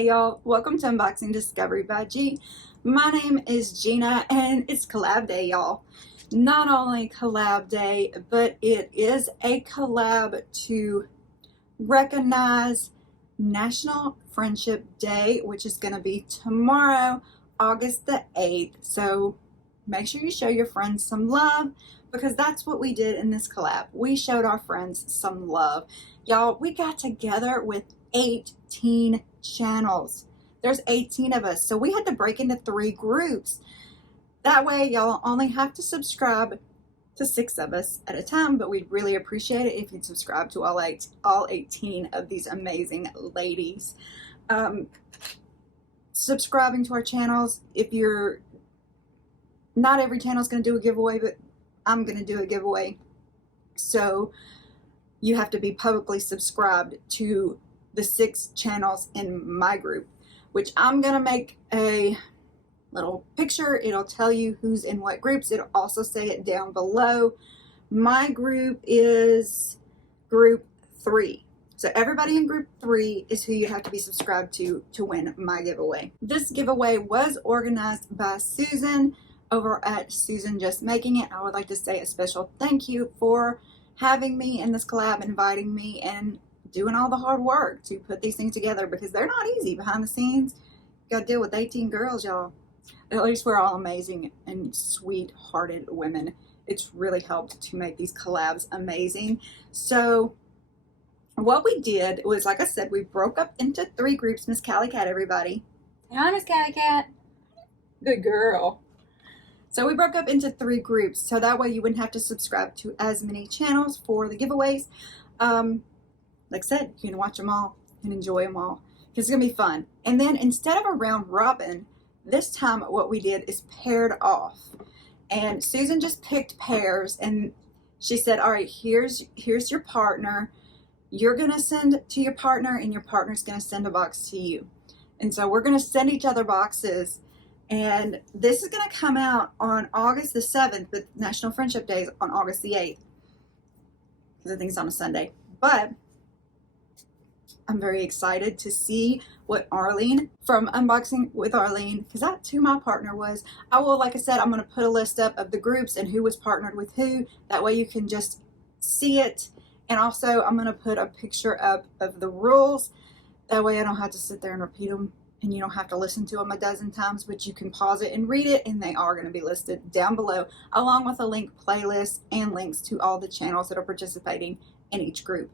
Hey y'all, welcome to Unboxing Discovery by G. My name is Gina and it's collab day, y'all. Not only collab day, but it is a collab to recognize National Friendship Day, which is going to be tomorrow, August the 8th. So make sure you show your friends some love because that's what we did in this collab. We showed our friends some love. Y'all, we got together with 18 channels. There's 18 of us, so we had to break into 3 groups. That way y'all only have to subscribe to 6 of us at a time, but we'd really appreciate it if you'd subscribe to all 18 of these amazing ladies. Subscribing to our channels, if you're not every channel is going to do a giveaway, but I'm going to do a giveaway, so you have to be publicly subscribed to the 6 channels in my group, which I'm gonna make a little picture. It'll tell you who's in what groups. It'll also say it down below. My group is group 3. So everybody in group 3 is who you have to be subscribed to win my giveaway. This giveaway was organized by Susan over at Susan Just Making It. I would like to say a special thank you for having me in this collab, inviting me, and doing all the hard work to put these things together because they're not easy behind the scenes. You gotta deal with 18 girls, y'all. At least we're all amazing and sweet-hearted women. It's really helped to make these collabs amazing. So what we did was, like I said, we broke up into 3 groups. Miss Cali Cat, everybody. Hi, Miss Cali Cat. Good girl. So we broke up into 3 groups, so that way you wouldn't have to subscribe to as many channels for the giveaways. Like I said, you can watch them all and enjoy them all because it's going to be fun. And then instead of a round robin, this time what we did is paired off. And Susan just picked pairs and she said, all right, here's your partner. You're going to send to your partner and your partner's going to send a box to you. And so we're going to send each other boxes. And this is going to come out on August the 7th, but National Friendship Day is on August the 8th. Because I think it's on a Sunday. But I'm very excited to see what Arlene from Unboxing with Arlene, because that's who my partner was. I will, like I said, I'm going to put a list up of the groups and who was partnered with who. That way you can just see it. And also I'm going to put a picture up of the rules. That way I don't have to sit there and repeat them and you don't have to listen to them a dozen times, but you can pause it and read it, and they are going to be listed down below along with a link playlist and links to all the channels that are participating in each group.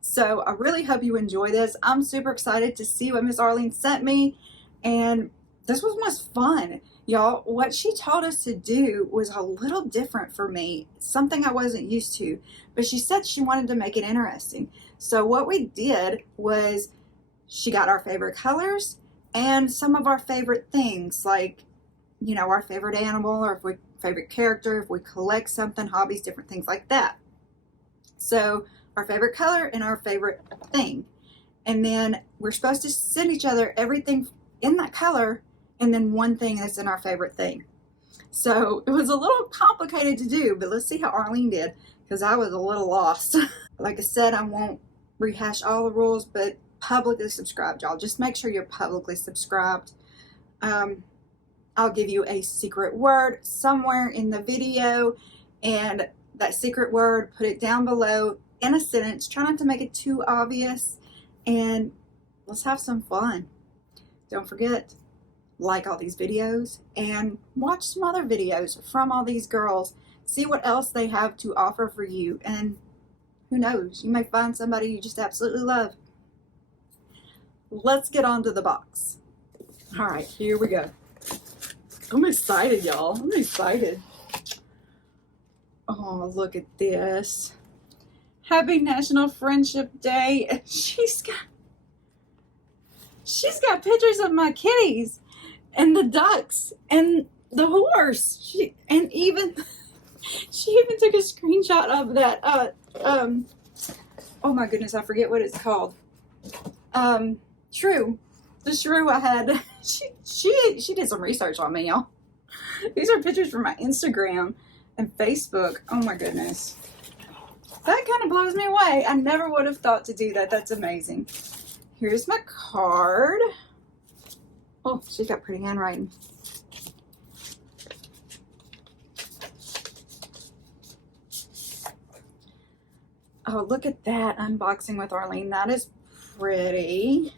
So I really hope you enjoy this. I'm super excited to see what Miss Arlene sent me, and this was most fun. Y'all, what she told us to do was a little different for me, something I wasn't used to, but she said she wanted to make it interesting. So what we did was she got our favorite colors and some of our favorite things, like, you know, our favorite animal or favorite character, if we collect something, hobbies, different things like that. So our favorite color and our favorite thing. And then we're supposed to send each other everything in that color and then one thing that's in our favorite thing. So it was a little complicated to do, but let's see how Arlene did because I was a little lost. Like I said, I won't rehash all the rules, but publicly subscribed, y'all. Just make sure you're publicly subscribed. I'll give you a secret word somewhere in the video, and that secret word, put it down below in a sentence. Try not to make it too obvious, and let's have some fun. Don't forget, like all these videos and watch some other videos from all these girls. See what else they have to offer for you, and who knows, you may find somebody you just absolutely love. Let's get on to the box. All right, here we go. I'm excited, y'all. I'm excited. Oh, look at this. Happy National Friendship Day. And she's got pictures of my kitties and the ducks and the horse. She even took a screenshot of that oh my goodness, I forget what it's called. Shrew. The shrew I had. She did some research on me, y'all. These are pictures from my Instagram and Facebook. Oh my goodness. That kind of blows me away. I never would have thought to do that. That's amazing. Here's my card. Oh, she's got pretty handwriting. Oh, look at that unboxing with Arlene. That is pretty.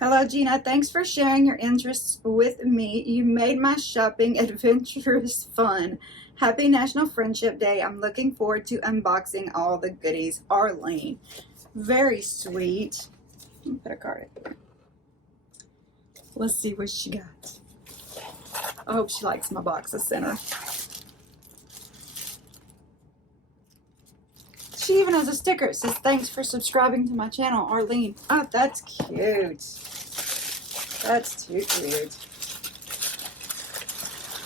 Hello, Gina. Thanks for sharing your interests with me. You made my shopping adventurous fun. Happy National Friendship Day. I'm looking forward to unboxing all the goodies. Arlene. Very sweet. Let me put a card in. Let's see what she got. I hope she likes my box of center. She even has a sticker. It says, thanks for subscribing to my channel, Arlene. Oh, that's cute. That's too cute.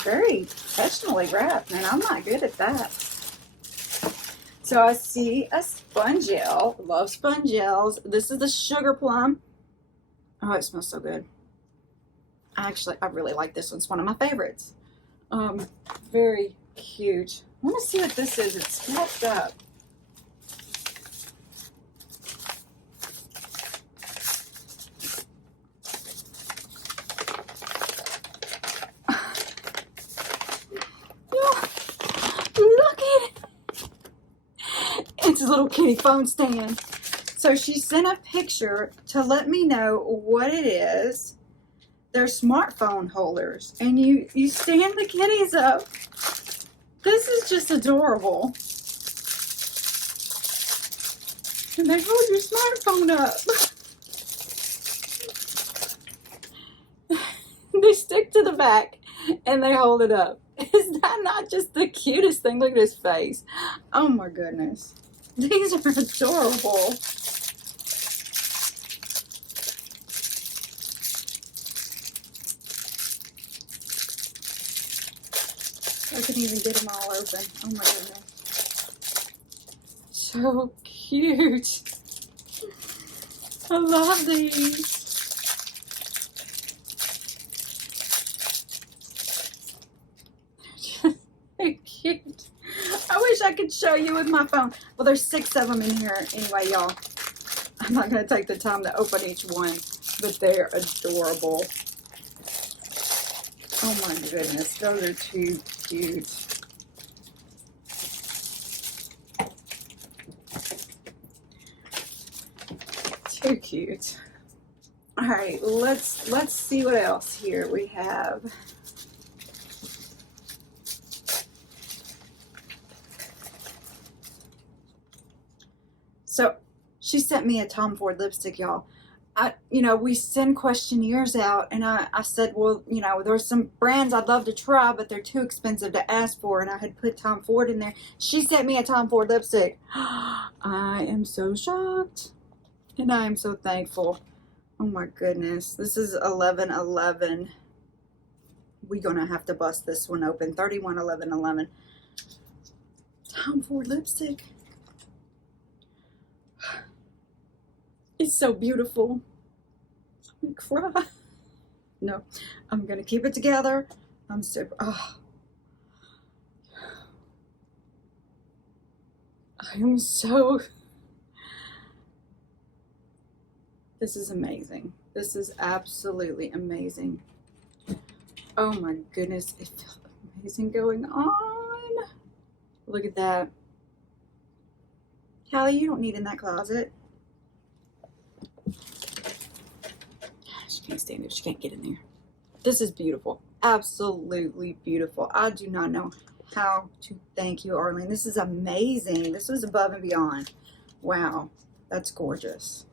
Very professionally wrapped, man. I'm not good at that. So I see a sponge gel. Love sponge gels. This is the sugar plum. Oh, it smells so good. Actually, I really like this one. It's one of my favorites. Very cute. I want to see what this is. It's wrapped up. Look at it. It's a little kitty phone stand. So she sent a picture to let me know what it is. They're smartphone holders, and you stand the kitties up. This is just adorable. And they hold your smartphone up. They stick to the back and they hold it up. Is that not just the cutest thing? Look at his face. Oh my goodness. These are adorable. I can even get them all open. Oh my goodness. So cute. I love these. They're just so cute. I wish I could show you with my phone. Well, there's 6 of them in here anyway, y'all. I'm not going to take the time to open each one, but they're adorable. Oh my goodness, those are too cute. Too cute. All right, let's see what else here we have. So she sent me a Tom Ford lipstick, y'all. We send questionnaires out, and I said, well, there's some brands I'd love to try, but they're too expensive to ask for, and I had put Tom Ford in there. She sent me a Tom Ford lipstick. I am so shocked, and I am so thankful. Oh my goodness, this is 1111. We're gonna have to bust this one open. 311111. Tom Ford lipstick. It's so beautiful. I'm gonna cry. No, I'm gonna keep it together. I'm super. Oh. I am so. This is amazing. This is absolutely amazing. Oh my goodness, it feels amazing going on. Look at that. Callie, you don't need in that closet. She can't stand it. She can't get in there. This is beautiful. Absolutely beautiful. I do not know how to thank you, Arlene. This is amazing. This was above and beyond. Wow. That's gorgeous.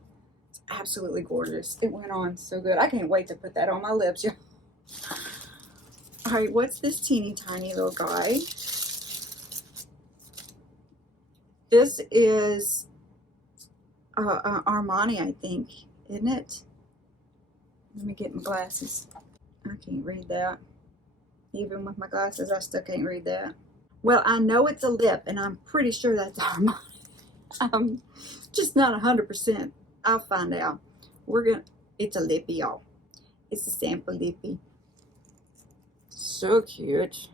It's absolutely gorgeous. It went on so good. I can't wait to put that on my lips. All right, what's this teeny tiny little guy? This is Armani, I think, isn't it? Let me get my glasses. I can't read that. Even with my glasses, I still can't read that. Well, I know it's a lip, and I'm pretty sure that's Armani. I'm just not 100%. I'll find out. It's a lippy, y'all. It's a sample lippy. So cute.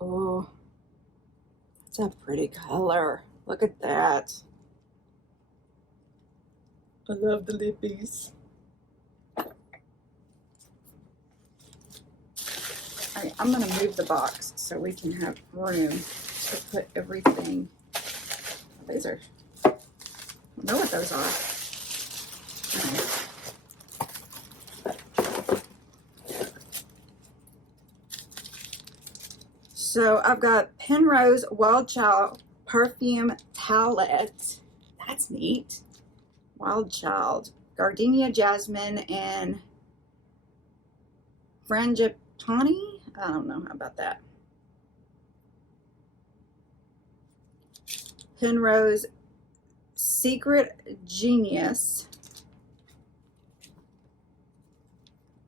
Oh, it's a pretty color. Look at that. I love the lippies. right, I'm going to move the box so we can have room to put everything. These are, I don't know what those are. All right. So I've got Penrose Wild Child Perfume Towelette. That's neat. Wild Child, Gardenia Jasmine, and Frangipani. I don't know about that. Penrose Secret Genius.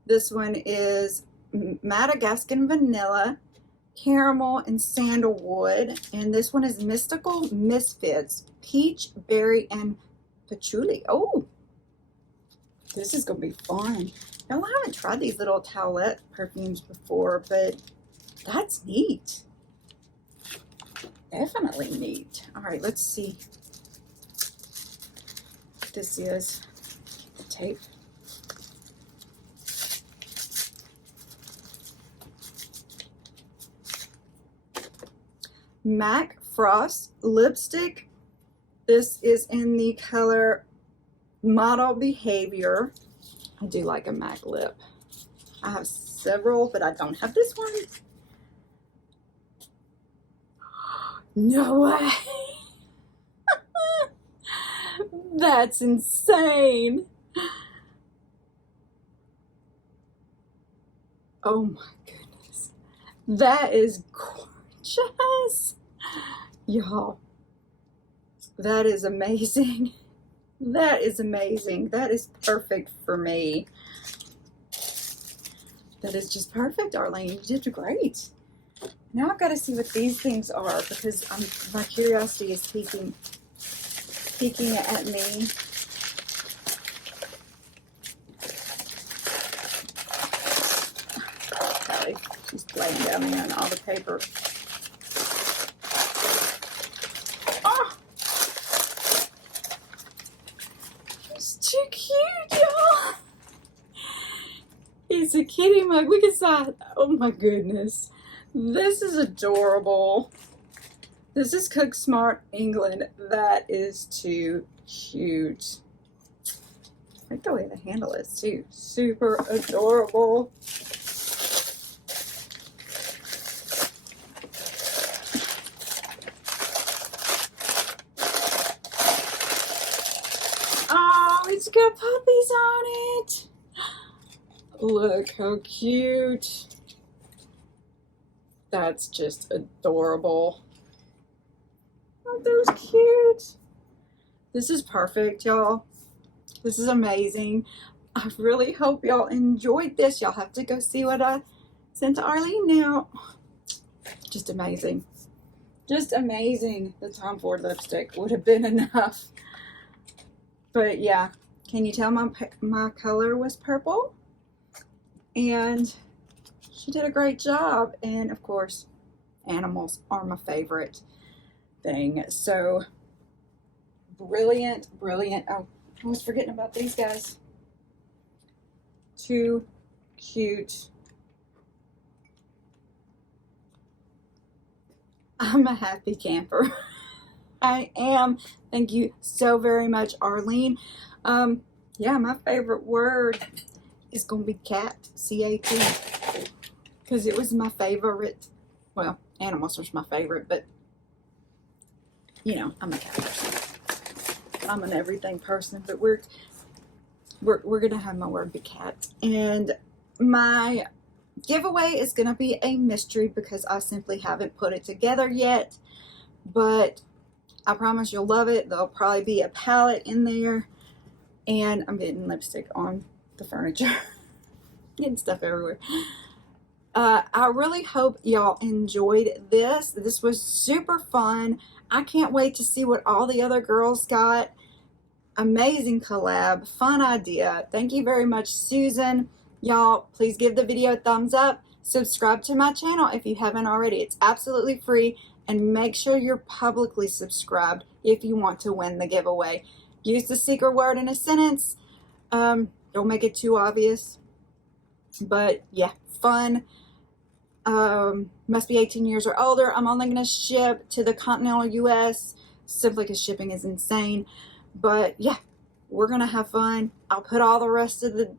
This one is Madagascar Vanilla, Caramel, and Sandalwood. And this one is Mystical Misfits, Peach, Berry, and Patchouli. Oh, this is going to be fun. Now, I haven't tried these little towelette perfumes before, but that's neat. Definitely neat. All right, let's see what this is. The tape. MAC Frost lipstick. This is in the color Model Behavior. I do like a MAC lip. I have several, but I don't have this one. No way. That's insane. Oh my goodness. That is gorgeous. Y'all, that is amazing. That is amazing. That is perfect for me. That is just perfect, Arlene. You did great. Now I've got to see what these things are because my curiosity is peeking at me. Okay, she's laying down there on all the paper. Oh, it's too cute, y'all. It's a kitty mug. We can saw. Oh my goodness. This is adorable. This is Cook Smart England. That is too cute. I like the way the handle is too. Super adorable. Oh, it's got puppies on it. Look how cute. That's just adorable. Aren't those cute? This is perfect, y'all. This is amazing. I really hope y'all enjoyed this. Y'all have to go see what I sent to Arlene now. Just amazing. Just amazing. The Tom Ford lipstick would have been enough. But yeah, can you tell my color was purple? And she did a great job. And of course, animals are my favorite thing. So brilliant, brilliant. Oh, I was forgetting about these guys. Too cute. I'm a happy camper. I am. Thank you so very much, Arlene. Yeah, my favorite word is going to be cat, C-A-T, because it was my favorite. Well, animals was my favorite, but you know, I'm a cat person. I'm an everything person, but we're gonna have my word be cat. And my giveaway is gonna be a mystery because I simply haven't put it together yet, but I promise you'll love it. There'll probably be a palette in there, and I'm getting lipstick on the furniture. Getting stuff everywhere. I really hope y'all enjoyed this. This was super fun. I can't wait to see what all the other girls got. Amazing collab. Fun idea. Thank you very much, Susan. Y'all, please give the video a thumbs up. Subscribe to my channel if you haven't already. It's absolutely free. And make sure you're publicly subscribed if you want to win the giveaway. Use the secret word in a sentence. Don't make it too obvious. But yeah, fun. Must be 18 years or older. I'm only going to ship to the continental US simply because shipping is insane. But yeah, we're going to have fun. I'll put all the rest of the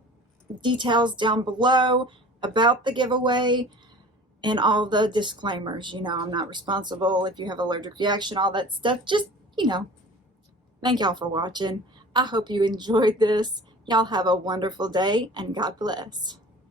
details down below about the giveaway and all the disclaimers. You know, I'm not responsible if you have allergic reaction, all that stuff. Just, you know, thank y'all for watching. I hope you enjoyed this. Y'all have a wonderful day and God bless.